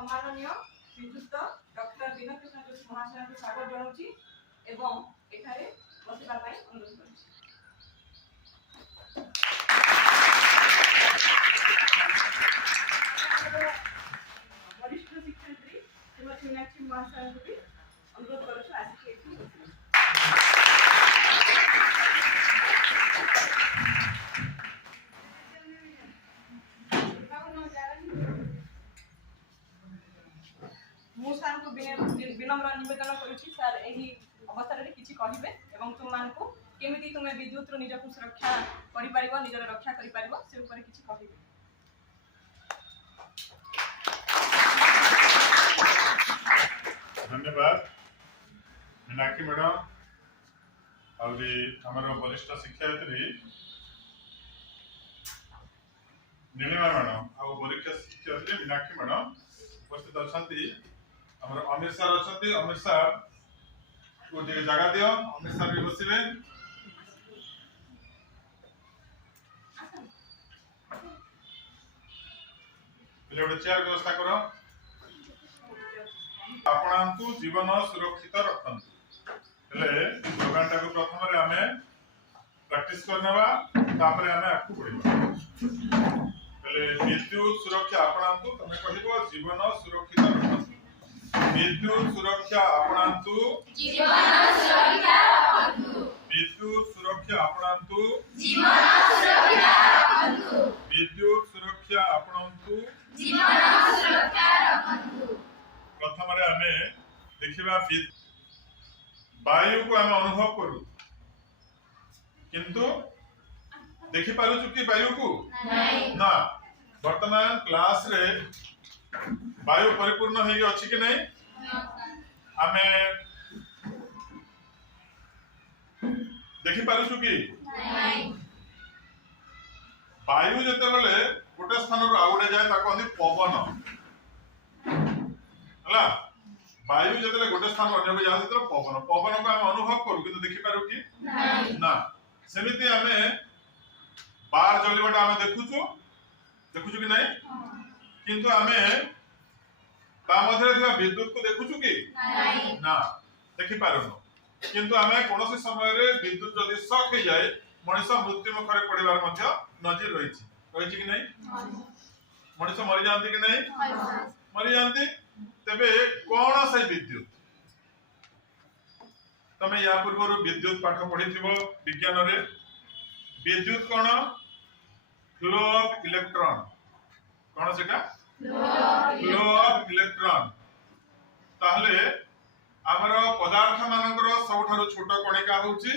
सम्माननीय श्रीजुक्त डॉक्टर विनोद कृष्ण जोशी महाशय को स्वागत जनाऊँगी एवं एठारे बसिबा पई अनुरोध करूँ। वरिष्ठ शिक्षयित्री श्रीमती मीनाक्षी महाशय को भी अनुरोध करूँ आसिक विनम्र निवेदन करुछि सर एही अवसर रे किछि कहिबे एवं तुम मानकु केमिति तुमे विद्युत रो निजकु सुरक्षा करि परिबो निजर रक्षा करि परिबो से ऊपर किछि कहिबे। धन्यवाद मीनाक्षी मैडम और हमर वरिष्ठ शिक्षयित्री नीलिमा मैडम और वरिष्ठ शिक्षयित्री मीनाक्षी मैडम उपस्थित अछंती। हमर अमित सर अछंती। अमित सर को जे जगह दियो अमित सर भी बसिबे। पहिले ଗୋଟେ चेयर व्यवस्था करो। आपणांतु जीवन सुरक्षित रखंतु हेले स्लोगानटा को प्रथम रे हमें प्रैक्टिस करनवा तापरे हमें आकु पड़िबा हेले विद्युत सुरक्षा आपणांतु तमे कहिबो जीवन सुरक्षित रखंतु। विद्युत सुरक्षा आपणांतु जीवन सुरक्षा रखंतु। विद्युत सुरक्षा आपणांतु जीवन सुरक्षा रखंतु। विद्युत सुरक्षा आपणांतु जीवन सुरक्षा रखंतु। प्रथम रे हमें देखिबा वायु को हम अनुभव करू किंतु देखि पारु कि वायु को नहीं ना। वर्तमान क्लास रे वायु परिपूर्ण होई अछि कि नहीं हमें देखि पारु कि नहीं। वायु जते बेले गोटे स्थान रो आउडे जाय ताको अंदि पवन हला। वायु जते गोटे स्थान अन्य को जाय तो पवन पवन को हम अनुभव करू किंतु देखि पारु कि नहीं ना। सेमिति हमें बार जलिबाटा हमें देखुछु कि नहीं किंतु हमें ता मध्य रे विद्युत को देखुछु कि नहीं ना देखि पारुनो किंतु हमें कोनोसी समय रे विद्युत जदि शॉक हो जाए मनुष्य मृत्यु मुख रे पड़िबार मध्य नजर रहिछि कि नहीं। मनुष्य मरि जानति कि नहीं मरि जानति। तबे कोन से विद्युत तमे या पूर्व विद्युत पाठ पढिथिबो विज्ञान रे। विद्युत कोन फ्लो ऑफ इलेक्ट्रॉन कोन सेटा फ्लो ऑफ इलेक्ट्रॉन। ताहले हमर पदार्थ मानकर सबठारु छोट कणिका होउची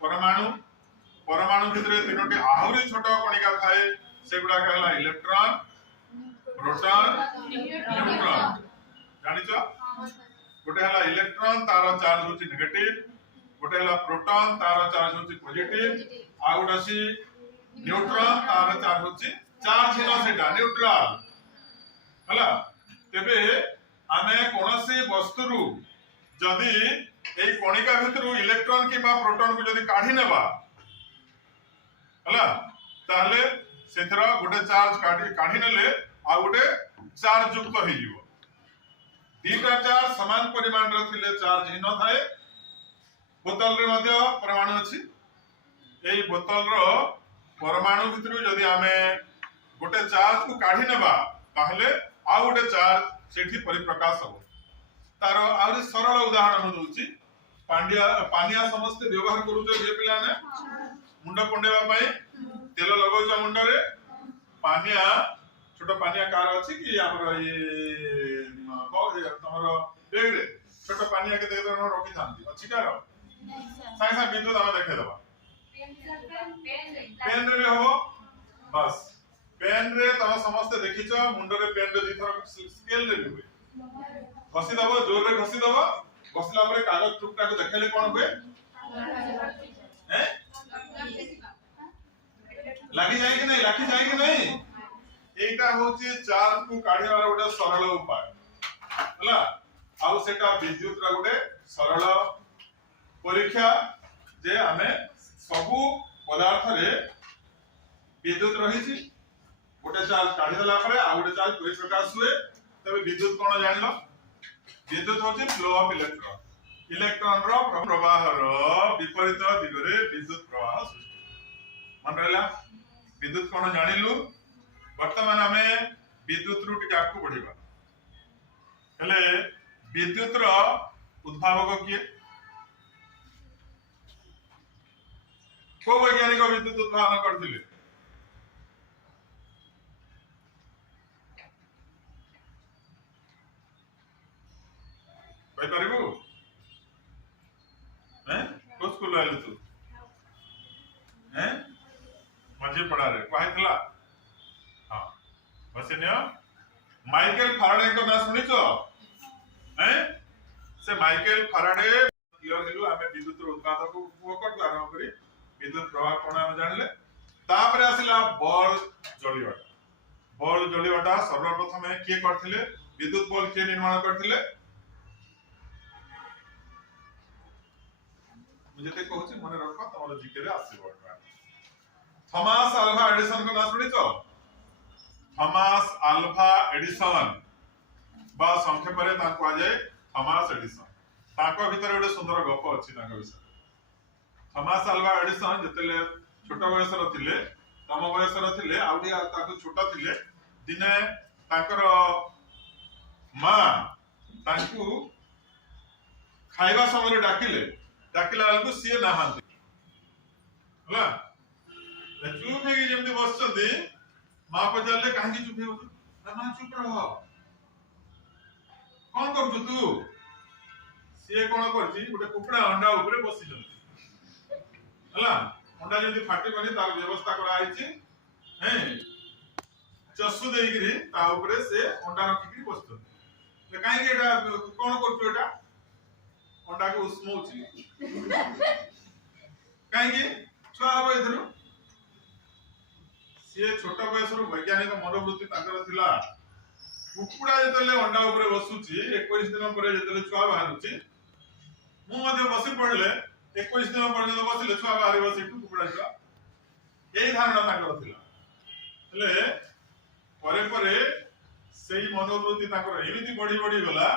परमाणु। परमाणु भितरे तीनोटी आहुरी छोट कणिका थाए सेगुडा कहला इलेक्ट्रॉन प्रोटॉन न्यूट्रॉन। जानिचो गोटे हला इलेक्ट्रॉन तार चार्ज होची नेगेटिव गोटे हला प्रोटॉन तार चार्ज होची पॉजिटिव आ गोटे न्यूट्रॉन तार चार्ज होची चार्ज हिनो सेटा न्यूट्रल हला। तेबे आमे कोनोसी वस्तुरु जदि ए कणिका भितरु इलेक्ट्रॉन किबा प्रोटॉन को जदि काढी नेबा हला ताहले सेथरा गोटे चार्ज काढी नेले आ गोटे चार्ज युक्त होई जिवो। दीटा चार्ज समान परिमाण रे थिले चार्ज हिनो थाए। बोतल रे मध्य परमाणु अछि। एई बोतल रो परमाणु भितरु जदि हमें गोटे चार्ज को काढी नेबा ताहले आ गोटे चार्ज सेठी परिप्रकाश हो। तार आउरी सरल उदाहरण हो दोची पानिया समस्त व्यवहार करूछ जे पिला ने मुंड पंडेबा पई तेल लगाउछ मुंड रे पानिया छोट पानिया कार अछि कि हमर ये तमरो बेग रे छोट पानिया के देख दन रखि थांती अछि कार साइ साइ बिंदु हम देखे दबा पेन रे हो बस पेन रे तम समस्त देखिछ मुंड रे पेन रे दिथर स्केल रे हुए घसी दबो जोर रे घसी दबो घसला परे कागज टुकड़ा को देखले कोन हुए हैं लागी जाए कि नहीं एटा होची चार्ज को काढिबार गोटे सरल उपाय हला। आ सेटा विद्युत रा गोटे सरल परीक्षा जे हमें सबु पदार्थ रे विद्युत रहिछि गोटे चार्ज काढी देला परे आ गोटे चार्ज परिप्रकाश हुए तबे विद्युत कोन जानलो विद्युत होची फ्लो ऑफ इलेक्ट्रॉन इलेक्ट्रॉन रो प्रवाह रो विपरीत दिगरे विद्युत प्रवाह सृष्टि मन रहला विद्युत कोन जानिलु वर्तमान हमें विद्युत रू टिके आकु बढ़िबा हेले विद्युत रो उद्भावक किए को वैज्ञानिक विद्युत उत्पादन करथिले भाई परिबु हैं को स्कूल आइलु तू हैं मजे पढ़ा रे कहथला हां बसनिया माइकल फैराडे को ना सुनिछो हैं से माइकल फैराडे क्लियर हेलु हमें विद्युत उत्पादक को करतु आरंभ करी विद्युत प्रवाह कोन हम जानले तापर आसिला बॉल जलिवाटा सर्वप्रथम के करथिले विद्युत बॉल के निर्माण करथिले मुझे ते कहूची मने रखो तमरो जीके रे आसीबो थॉमस अल्वा एडिसन को ना सुनितो थॉमस अल्वा एडिसन बा संक्षेप रे ताको आ जाय थॉमस एडिसन ताको भीतर ଗୋଟେ सुंदर गप अछि ताको विषय थॉमस अल्वा एडिसन जतेले छोट बयसर थिले कम बयसर थिले आउडी ताको छोट थिले दिने ताकर मां ताकू खाइबा समय डाकिला अलको सिए नाहांती हला चुप है कि जेमती बसचंदी मां पचारले काहे की चुप हो ना मां चुप रह कोन करछु तू सिए कोन करछि गोटे कुकुड़ा अंडा ऊपर बसि जंती हला अंडा जंती फाटी बनी तार व्यवस्था करा आइछि हैं चसु देगिरी ता ऊपर से अंडा रखिकरी बसतो ले काहे के एटा कोन करछु एटा अंडा को उस्मोची काहे के छुआ हबो इधर से छोट बयसर वैज्ञानिक मनोवृत्ति ताकर थिला कुकुड़ा जेतले अंडा ऊपर बसुची 21 दिन पर जेतले छुआ बाहरुची मु मध्ये बसी पड़ले 21 दिन पर्यंत बसिले छुआ बाहरी बसी कुकुड़ा छुआ एई धारणा ताकर थिला हेले परे परे सेही मनोवृत्ति ताकर एमिति बढ़ी गला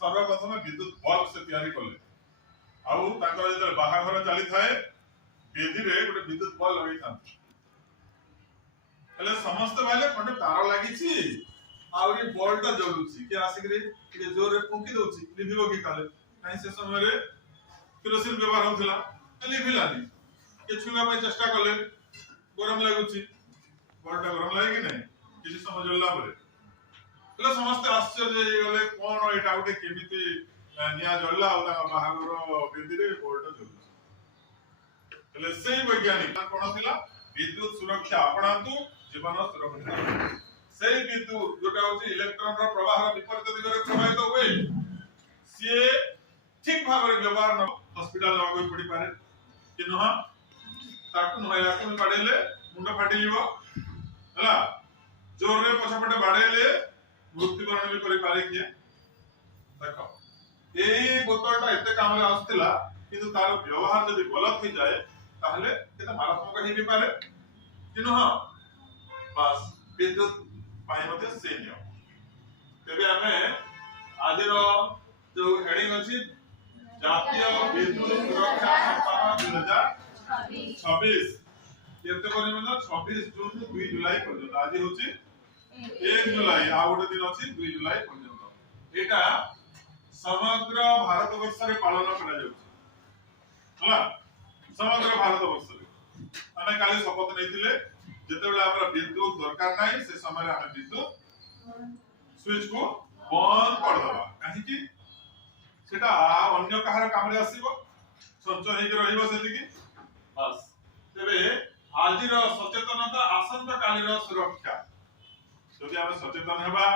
सर्वप्रथम विद्युत बल्ब से तैयारी करले आउ ताकर जेतले बाहाघर चली थाए बेदी रे गोटे विद्युत बल्ब लगै था हेले समस्त भाइले खंडे तार लागिछि आउरी बल्बटा जलुछि के आसिकरी के जोर रे फुंकी दोछि लिभिबो की काले काई से समय रे केरोसिन व्यवहार होथिला लिभिलानी के छुआ ପାଇଁ चेष्टा करले गरम लागुछि बल्बटा गरम लागी नै किछि समय जलला परे हेले समस्त आश्चर्य गले कोन एटा उठे केमिति निया जलला आ बाहागर बेदी रे बल्बटा जलुछि हेले सेही वैज्ञानिक कोन थिला विद्युत सुरक्षा अपनातु जीवन सुरक्षा सेही विद्युत जोटा होची इलेक्ट्रॉन रो प्रवाह विपरीत दिगरे प्रवाहित होए से ठीक भाबरे व्यवहार न हॉस्पिटल लागो पड़ी पारे कि नह ताकू नया को बाडेले मुंड फाटी जीवो हला जोर रे पछपटे बाडेले मृत्युवरण भी करि पारे किए देखो एई बोतलटा एते काम रे आस्थिला किंतु तार व्यवहार यदि गलत हो जाए ताहले केते मारात्मक हेबि पारे कि नह बस विद्युत पाए मते से नियम तेबे हमें आजिरो जो हेडिंग अछि जातीय विद्युत सुरक्षा सप्ताह 2026 केते कोनी मतलब 26 जून 2 जुलाई पर्यंत आज होछि 1 जुलाई आ गोटे दिन अछि 2 जुलाई पर्यंत एटा समग्र भारत वर्ष रे पालन करा जाउछि हला समग्र भारत वर्ष रे हमें काली शपथ नैथिले जेतेबेला हमरा विद्युत दरकार नाही से समय रे हमें विद्युत स्विच को बंद कर दबा काहे कि सेटा अन्य कहार काम रे आसीबो संचय हेक रहिबो सेतिकी बस तेबे आजिर सचेतनता आसंता कालीर सुरक्षा जदि हम सचेतन हेबा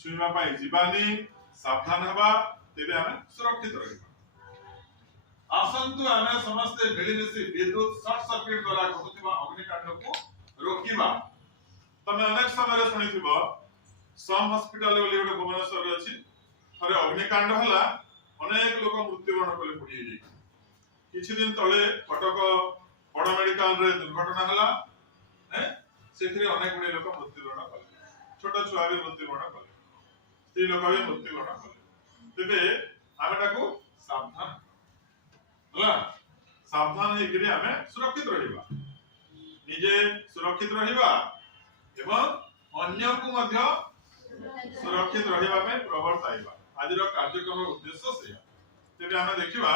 छुइबा पाई जीवानी सावधान हेबा तेबे हम सुरक्षित रहिबा आसंतु हम समस्त मिलिमिशि विद्युत शॉर्ट सर्किट द्वारा घटुथिबा अग्निकांड को रोकिबा तमे अनेक समय रे सुनिथिबो सम हॉस्पिटल वाली गोटे भुवनेश्वर रे अछि थरे अग्निकांड हला अनेक लोक मृत्युवरण कले पड़ी जाई किछि दिन तळे कटक बड़ मेडिकल रे दुर्घटना हला हैं सेथिरे अनेक गुडे लोक मृत्युवरण कले छोट छुआ भी मृत्युवरण कले ସ୍ତ୍ରୀ ଲୋକ ବି ମୃତ୍ୟୁବରଣ କଲେ ତେବେ ଆମେ ତାକୁ ସାବଧାନ ହେଲା ସାବଧାନ ହେଇକରି ଆମେ ସୁରକ୍ଷିତ ରହିବା ନିଜେ ସୁରକ୍ଷିତ ରହିବା ଏବଂ ଅନ୍ୟକୁ ମଧ୍ୟ ସୁରକ୍ଷିତ ରହିବା ପାଇଁ ପ୍ରବର୍ତ୍ତାଇବା ଆଜିର କାର୍ଯ୍ୟକ୍ରମର ଉଦ୍ଦେଶ୍ୟ ସେଇଆ ତେବେ ଆମେ ଦେଖିବା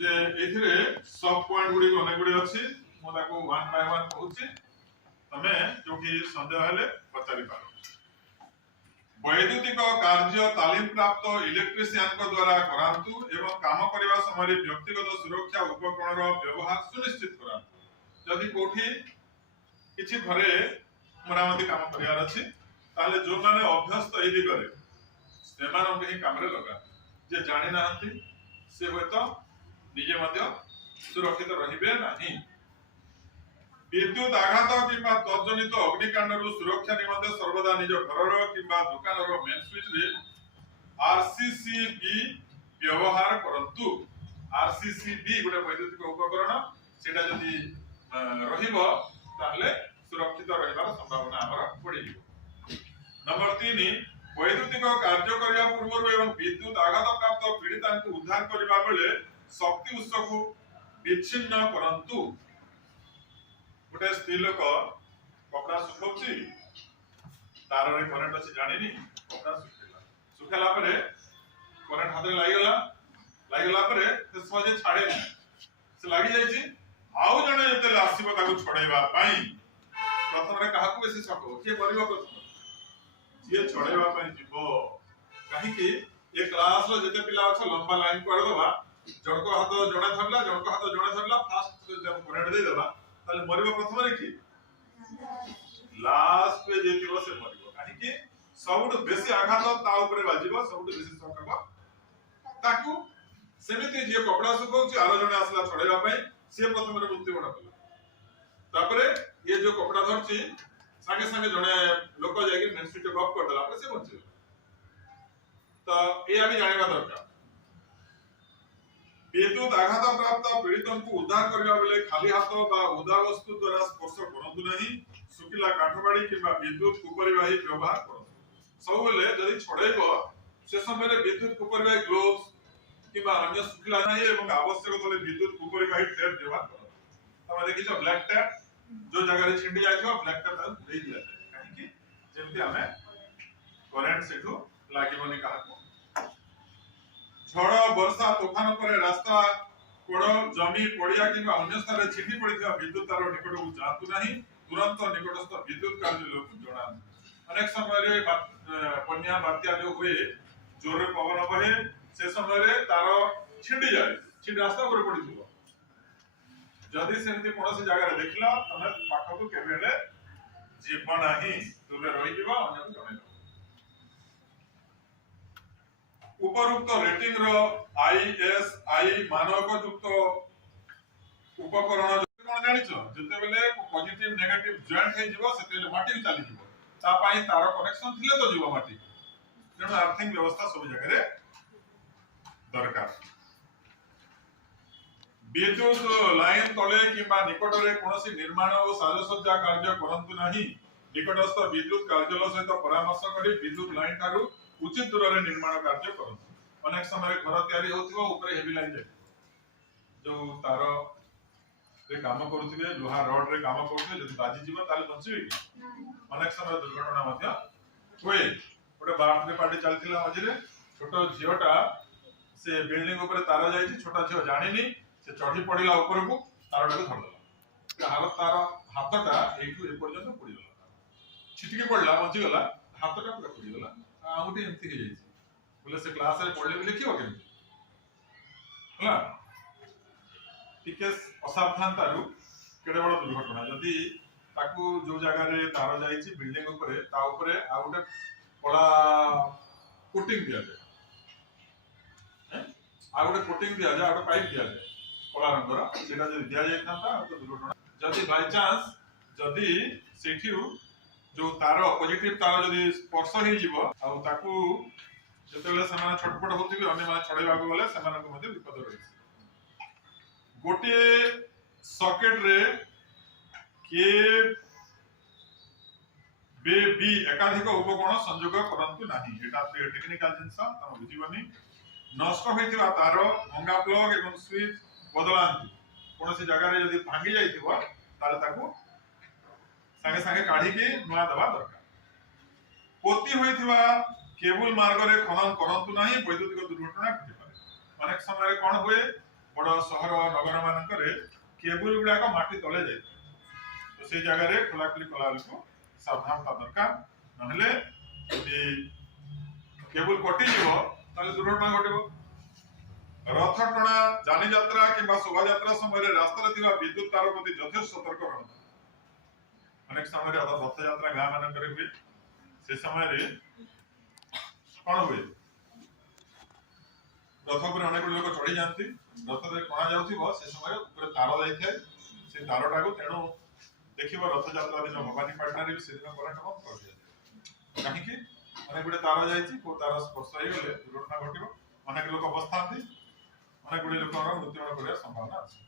ଯେ ଏଥିରେ ସବ୍ ପଏଣ୍ଟ ଗୁଡ଼ିକ ଅନେକ ଗୁଡ଼ିଏ ଅଛି ମୁଁ ତାକୁ ୱାନ୍ ବାଇ ୱାନ୍ କହୁଛି ତମେ ଯୋଉଠି ସନ୍ଦେହ ହେଲେ ପଚାରି ପାର ବୈଦ୍ୟୁତିକ କାର୍ଯ୍ୟ ତାଲିମ ପ୍ରାପ୍ତ ଇଲେକ୍ଟ୍ରିସିଆନଙ୍କ ଦ୍ୱାରା କରାନ୍ତୁ ଏବଂ କାମ କରିବା ସମୟରେ ବ୍ୟକ୍ତିଗତ ସୁରକ୍ଷା ଉପକରଣର ବ୍ୟବହାର ସୁନିଶ୍ଚିତ କରାନ୍ତୁ ଯଦି କୋଉଠି କିଛି ଘରେ ମରାମତି କାମ କରିବାର ଅଛି ତାହେଲେ ଯୋଉମାନେ ଅଭ୍ୟସ୍ତ ଏହି ଦିଗରେ ସେମାନଙ୍କୁ ହିଁ କାମରେ ଲଗାନ୍ତୁ ଯେ ଜାଣି ନାହାନ୍ତି ସେ ହୁଏତ ନିଜେ ମଧ୍ୟ ସୁରକ୍ଷିତ ରହିବେ ନାହିଁ ବିଦ୍ୟୁତ ଆଘାତ କିମ୍ବା ତଜ୍ଜନିତ ଅଗ୍ନିକାଣ୍ଡରୁ ସୁରକ୍ଷା ନିମନ୍ତେ ସର୍ବଦା ନିଜ ଘରର କିମ୍ବା ଦୋକାନର ମେନ୍ ସୁଇଚରେ ଆରସିସିବି ବ୍ୟବହାର କରନ୍ତୁ ଆରସିସିବି ଗୋଟେ ବୈଦ୍ୟୁତିକ ଉପକରଣ ସେଟା ଯଦି ରହିବ ତାହେଲେ ସୁରକ୍ଷିତ ରହିବାର ସମ୍ଭାବନା ଆମର ବଢିଯିବ ନମ୍ବର 3 ବୈଦ୍ୟୁତିକ କାର୍ଯ୍ୟ କରିବା ପୂର୍ବରୁ ଏବଂ ବିଦ୍ୟୁତ ଆଘାତ ପ୍ରାପ୍ତ ପୀଡ଼ିତାଙ୍କୁ ଉଦ୍ଧାର କରିବା ବେଳେ ଶକ୍ତି ଉତ୍ସକୁ ବିଚ୍ଛିନ୍ନ କରନ୍ତୁ ଗୋଟେ ସ୍ତ୍ରୀ ଲୋକ କପଡ଼ା ଶୁଖାଉଛି ତାରରେ କରେଣ୍ଟ ଅଛି ଜାଣିନି କପଡ଼ା ଶୁଖେଇଲା ପରେ କରେଣ୍ଟ ହାତରେ ଲାଗିଗଲା ପରେ ସେ ସହଜେ ଛାଡେନି ସେ ଲାଗି ଯାଇଛି ଆଉ ଜଣେ ଯେତେବେଳେ ଆସିବ ତାକୁ ଛଡେଇବା ପାଇଁ ପ୍ରଥମରେ କାହାକୁ ବେଶୀ ଶକ କିଏ କରିବ ପ୍ରଥମ ଯିଏ ଛଡେଇବା ପାଇଁ ଯିବ କାହିଁକି ଏ କ୍ଲାସର ଯେତେ ପିଲା ଅଛ ଲମ୍ବା ଲାଇନ କରିଦେବା ଜଣକ ହାତ ଜଣେ ଧରିଲା ଫାଷ୍ଟ କରେଣ୍ଟ ଦେଇଦେବା ତାହେଲେ ମରିବ ପ୍ରଥମରେ କି ଲାଷ୍ଟ ରେ ଯେ ଥିବ ସେ ମରିବ କାହିଁକି ସବୁଠୁ ବେଶୀ ଆଘାତ ତା ଉପରେ ବାଜିବ ସବୁଠୁ ବେଶୀ ଶକ ହବ ତାକୁ ସେମିତି ଯିଏ କପଡ଼ା ଶୁଖାଉଛି ଆର ଜଣେ ଆସିଲା ଛଡେଇବା ପାଇଁ ସିଏ ପ୍ରଥମରେ ମୃତ୍ୟୁବରଣ କଲା ତାପରେ ଇଏ ଯୋଉ କପଡ଼ା ଧରିଛି ସାଙ୍ଗେ ସାଙ୍ଗେ ଜଣେ ଲୋକ ଯାଇକି ମେନ୍ ସୁଇଚ୍ ଅଫ୍ କରିଦେଲା ପରେ ସେ ବଞ୍ଚିବ ତ ଏଇଆ ବି ଜାଣିବା ଦରକାର ବିଦ୍ୟୁତ ଆଘାତ ପ୍ରାପ୍ତ ପୀଡ଼ିତଙ୍କୁ ଉଦ୍ଧାର କରିବା ବେଳେ ଖାଲି ହାତ ବା ଓଦା ବସ୍ତୁ ଦ୍ୱାରା ସ୍ପର୍ଶ କରନ୍ତୁ ନାହିଁ ଶୁଖିଲା କାଠ ବାଡ଼ି କିମ୍ବା ବିଦ୍ୟୁତ କୁପରିବାହୀ ବ୍ୟବହାର କରନ୍ତୁ ସବୁବେଳେ ଯଦି ଛଡେଇବ ସେ ସମୟରେ ବିଦ୍ୟୁତ କୁପରିବାହୀ ଗ୍ଲୋଭ୍ସ କିମ୍ବା ଅନ୍ୟ ଶୁଖିଲା ନାହିଁ ଏବଂ ଆବଶ୍ୟକ ଥିଲେ ବିଦ୍ୟୁତ କୁପରିବାହୀ ଟେପ୍ ବ୍ୟବହାର କରନ୍ତୁ ତମେ ଦେଖିଛ ବ୍ଲାକ୍ ଟେପ୍ जो जगह छिंडी जाइछो ब्लैक टैप ताऊ देई दिया जाय काहे कि जेमति हमें करंट सेठो लागिबोनी काहाको झड़ वर्षा तूफान पर रास्ता कोड़ जमी पड़िया किंबा अन्य स्थान रे छिंडी पड़िथिया विद्युत तार निकट को जातु नाही तुरंत निकटस्थ विद्युत कार्यालय को जणाନ୍ତୁ अनेक समय रे बन्या बात्या जो हुए जोर पवन बहे से समय रे तार छिंडी जाय छिंडी रास्ता पर पड़िथिबो जदि सेमती कोनोसी जगह रे देखला तमे पाखकु केबेले जीव नाही तुमे रहि दिबा अन्य को जणैबो उपरोक्त रेटिंग रो आईएसआई मानक युक्त उपकरण कोन जानिछो जते बेले पॉजिटिव नेगेटिव जॉइंट हे जिवो सेते माटी भी चली जिवो ता पाई तार कनेक्शन थिले तो जिवो माटी तेणु आर्थिंग व्यवस्था सब जगह रे दरकार विद्युत लाइन तले किंबा निकटरे कोनोसी निर्माण और साजसज्जा कार्य करंतु नाही निकटस्थ विद्युत कार्यालय सहित परामर्श करी विद्युत लाइन थारु उचित दूर रे निर्माण कार्य करंतु अनेक समय घर तयारी होथिबो ऊपर हेवी लाइन जे जो तार रे काम करूथिबे लोहा रड रे काम करूथिबे जदि बाजी जीव ताले बचिबे कि अनेक समय दुर्घटना मध्य होए ओटे बार्थडे पार्टी चलथिला मझिरे छोटो झियोटा से बिल्डिंग ऊपर तार जाईछि छोटा झियो जानिनी से चढ़ी पड़िला ऊपर को तारटा को धरदेला तार हाथटा एठू ए पर्यंत पड़ी गला छिटकी पड़ला बंची गला हाथटा पूरा पड़ी गला आंगुठी एमती हे जाईछि बोले से क्लास रे पढ़ले भी लिखिबो केमती हला टिके असावधान तारु केडे बड़ दुर्घटना जदी ताकू जो जगह रे तार जाईछि बिल्डिंग ऊपर ता ऊपर आ गोटे पड़ा कोटिंग दिया जाय आ गोटे कोटिंग दिया जाय आ गोटे पाइप दिया जाय कला रंगर सेटा जदि दिया जाय थांता तो दुर्घटना जदि बाय चांस जदि सेठिउ जो तार पॉजिटिव तार जदि स्पर्श हे जीवो आ ताकू जतेले समान छटपट होतिबे अन्य माने छड़ेबा को गले समान को मध्ये विपद रही गोटे सॉकेट रे के बी एकाधिक उपकरण संयोग करंतु नाही एटा टेक्निकल जिंस तम बुझिबनी नष्ट होइतिबा तार भंगा प्लग एवं स्विच बदलांतु कोनोसी जगह रे यदि भांगी जाइतिबो ताले ताकू संगे संगे काढी के नुआ दबा दरकार पोती होइतिबा केबल मार्ग रे खनन करंतु नाही वैद्युतिक दुर्घटना घटि पारे अनेक समय रे कोन हुए बड़ शहर नगर मानक रे केबल गुडा को माटी तले जाय तो से जगह रे खोला खुली कला को सावधानता दरकार नहले यदि केबल कटि जीवो ताले दुर्घटना घटिबो रथ टणा जानी यात्रा किंबा शोभा यात्रा समय रे रास्ता रे थिबा विद्युत तार प्रति यथेष्ट सतर्क रहना अनेक समय रे रथ यात्रा गां मानक रे हुए से समय रे कोन हुए रथ पर अनेक लोक चढ़ी जाती रथ रे कोना जाउथिबो से समय ऊपर तार जाई थाए से तारटा को तेणु देखिबो रथ यात्रा दिन भवानी पाटना रे से दिन करंट बंद कर दिया काहे कि अनेक गुडे तार जाईची को तार स्पर्श होई गेले दुर्घटना घटिबो अनेक लोक अवस्थांती अनेक गुडे लोकर मृत्युवरण करिया संभावना अछि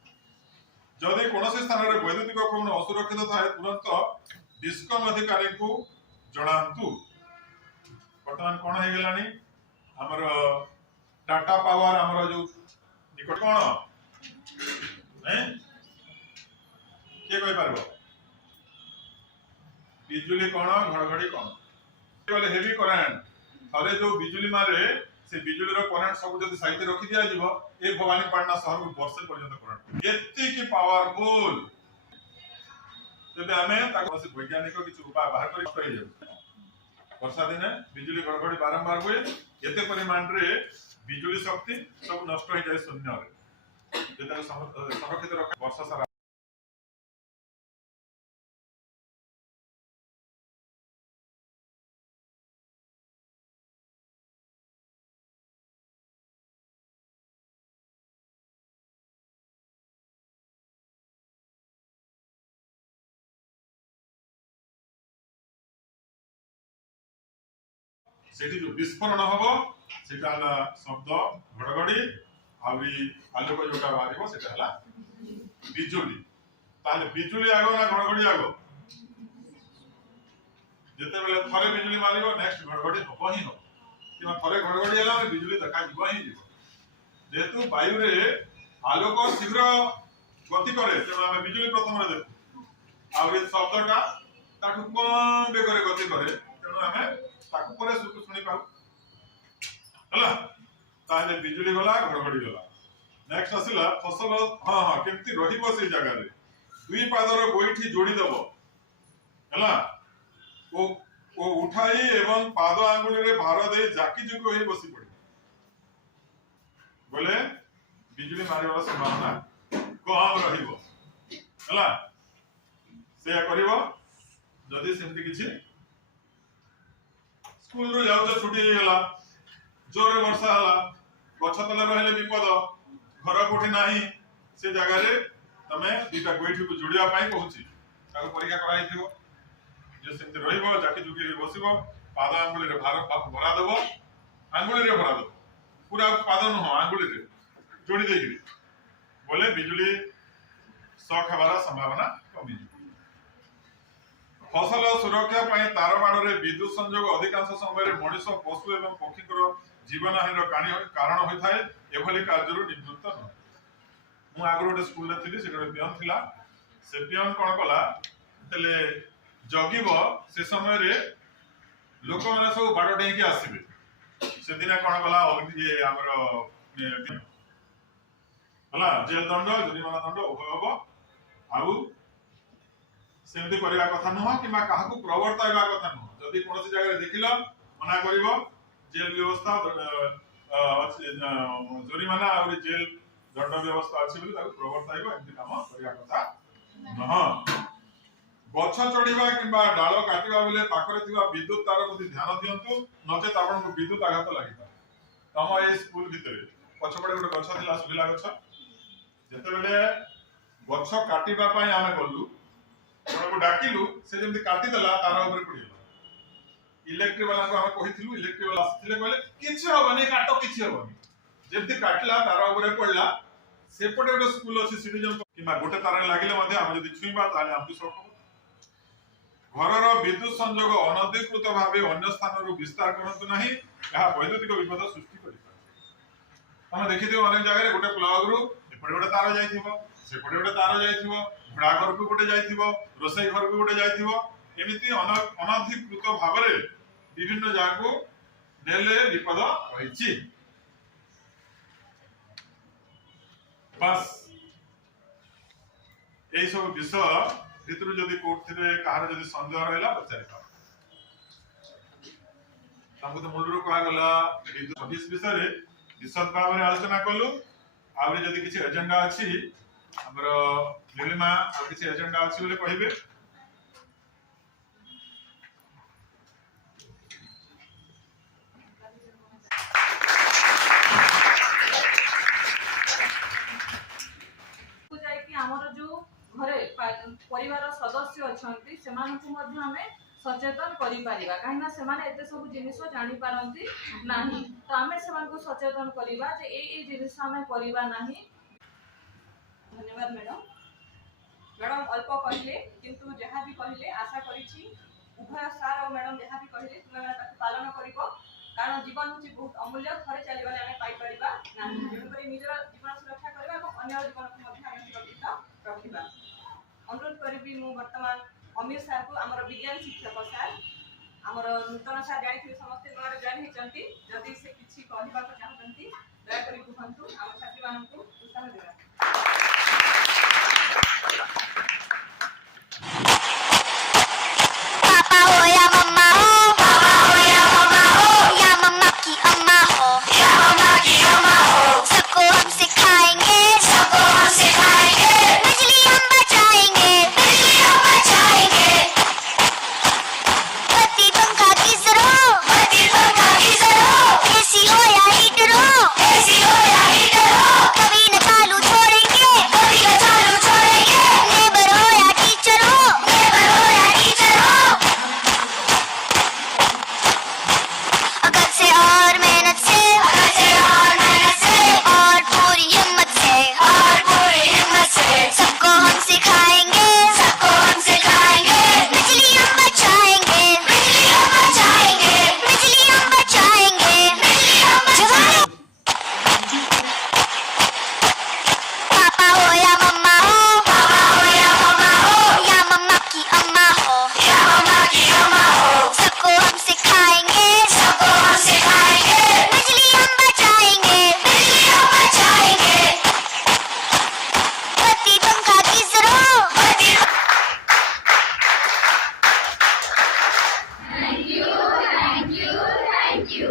जदि कोनोसी स्थान रे वैद्युतिक उपकरण असुरक्षित थाए तुरंत डिस्कम अधिकारी को जणांतु वर्तमान कोन हे गेलानी हमर टाटा पावर हमर जो निकट कोन हैं के कहि पारबो बिजुली कोन घड़घड़ी कोन बोले हेवी करंट थरे जो बिजुली मारे से बिजुली रो करंट सब जदी साइड रखि दिया जीवो ए भवानीपाटना शहर को वर्ष पर्यंत करंट एत्ती की पावरफुल तबे हमें ताको से वैज्ञानिक किछ उपाय बाहर करि कहि जाउ वर्षा दिने बिजुली घड़घड़ी बारंबार हुए एते परिमाण रे बिजुली शक्ति सब नष्ट हो जाय शून्य रे जेता संरक्षित रख वर्षा सारा सेठी जो विस्फोरण हबो सेटा हला शब्द घड़घड़ी आउरी आलोक जोटा बारिबो सेटा हला बिजुली ताले बिजुली आगो ना घड़घड़ी आगो जते बेले थरे बिजुली मारिबो नेक्स्ट घड़घड़ी हबो ही हो किमा थरे घड़घड़ी हला बिजुली देखा जीवो ही जीवो जेतु वायु रे आलोक शीघ्र गति करे तेणु आमे बिजुली प्रथम रे देखु आउरी शब्दटा ताकु कम बेगरे गति करे तेणु आमे ताकु परे सुनी पाऊ हला ताले बिजुली गला घड़घड़ी गला नेक्स्ट आसिला फसल हां हां केमती रहिबो से जगह रे दुई पादर गोइठी जोड़ी दबो हला ओ उठाई एवं पाद आंगुली रे भार दे जाकी जुकी होई बसी पड़ी बोले बिजुली मारिबार संभावना कम रहिबो हला से करिवो जदी सेमती किछि स्कूल रो जाउ छुट्टी हो गला जोर वर्षा हला गछ तले रहले विपद घर कोठी नाही से जगह रे तमे दीटा गोइठी को जोड़िया पाई कहूची ताको परीक्षा कराई थिबो जे सेमते रहिबो जाकी जुकी रे बसिबो पाद आंगुली रे भार भरा देबो आंगुली रे भरा देबो पूरा पाद न हो आंगुली रे जोड़ी देगी बोले बिजुली शॉक हवार संभावना कमी फसल सुरक्षा पाई तार बाड़ रे विद्युत संयोग अधिकांश समय मनुष्य पशु एवं पक्षी जीवन हानि कारण होता है एभली कार्य निवृत्त न मु आगु गोटे स्कूल रे थिली से गोटे पियन थिला से पियन कोन कला तले जगिबो से समय रे लोक माने सब बाड़ डेई के आसीबे से दिना कोन कला ये हमर हला जेल दंड जुरिमाना दंड उभय हबो आउ सेमती करिया कथा न किबा काहाकू प्रवर्ताइबा कथा न जदी कोनोसी जगह देखिला मना करिवो जेल व्यवस्था जुरिमाना और जेल दंड व्यवस्था अछि बोली ताकू प्रवर्ताइबा एमती काम करिया कथा न गछ चढ़ीबा किबा डाल काटिबा बेले पाखरे थिबा विद्युत तार प्रति ध्यान दियंतु नचे आपन को विद्युत आघात लागिता तम ए स्कूल भितरे पछपड़े गोटे गछ थिला सुबिला गछ जेते बेले गछ काटिबा पई आमे गलु को डाकिलु से जेमति काटी देला तारा ऊपर पड़िला इलेक्ट्रिक वाला को हम कहिथिलु इलेक्ट्रिक वाला आथिले कहले किछ होबनी काटो किछ होबनी जेमति काटला तारा ऊपर पड़ला सेपटे गोटे स्कूल अछि सिटीजन किमा गोटे तारा लागिले मध्ये हम जदी छुईबा ताले हमकु शौक घरर विद्युत संजोग अनधिकृत भाव अन्य स्थान विस्तार करतु ना वैद्युतिक विपद सृष्टि कर देखिए अनेक जगह गोटे प्लग रु एपटे गोटे तार जाइथिबो सेपटे गोटे तार जाइथिबो भड़ा घर को गोटे जाइथिबो रोसई घर को गोटे जाइथिबो एमिति अनधिकृत भाव रे विभिन्न जगह को नेले विपद होइछि बस यही सब विषय भितर जदि कोर्थे कहार जदि संदेह रहा पचारि तो मूल कहगला सर्विस विषय विशद भाव में आलोचना कलु आउरी जदि किसी एजेंडा अच्छी हमर नीलिमा आ किसी एजेंडा अच्छी बोले कहिबे परिवार सदस्य अछंती सेमानकु मध्ये हमें सचेतन करि परिबा काहेना सेमाने एते सब जिनिस जानि पारंती नाही तो हमें सेमानकु सचेतन करिबा जे ए जिनिस हमें करिबा नाही। धन्यवाद मैडम। मैडम अल्प कहिले किंतु जहाँ भी कहिले आशा करिछि उभय सार और मैडम जहाँ भी कहिले तुमे माने ताकु पालन करिबो कारण जीवन होछि बहुत अमूल्य थरे चलिबाले हमें पाई परिबा नाही जेन करी निजर जीवन सुरक्षा करबा और अन्य जीवन को मध्ये हमें सुरक्षित रखिबा। अनुरोध करी मु वर्तमान अमीर सार को आमर विज्ञान शिक्षक सार आमर नूतन सार जानी समस्त नूआ जॉइन होती जदि से किसी कहवा चाहती दयाकोरी कहतु आम छात्री मान उत्साह देवा। पापा हो या मम्मा हो, पापा हो या मम्मा हो, या मम्मा की अम्मा हो, या मम्मा की अम्मा हो, सबको हम सिखाएंगे, सबको हम सिखाएंगे, बिजली हम बचाएंगे, बिजली हम बचाएंगे, बत्ती पंखा गीजर हो, बत्ती पंखा गीजर हो, एसी हो या हीटर हो, एसी हो या हीटर हो, कभी न चालू छोड़ेंगे, कभी न चालू छोड़ेंगे, नेबर हो या टीचर हो, नेबर हो या टीचर हो, अगर से और मेहनत से, अगर से और मेहनत से, और पूरी हिम्मत से, और पूरी हिम्मत से, सबको हम सिखाएंगे, सबको हम सिखाएंगे, बिजली हम बचाएंगे, बिजली हम बचाएंगे, बिजली हम बचाएंगे, बिजली हम बचाएंगे। पापा हो या मम्मा हो, पापा हो या मम्मा हो, या मम्मा की अम्मा हो, या मम्मा की अम्मा हो, सबको हम सिखाएंगे, सबको हम सिखाएंगे, बिजली हम बचाएंगे, बिजली हम बचाएंगे, बत्ती पंखा गीजर हो, बत्ती Thank you, thank you, thank you.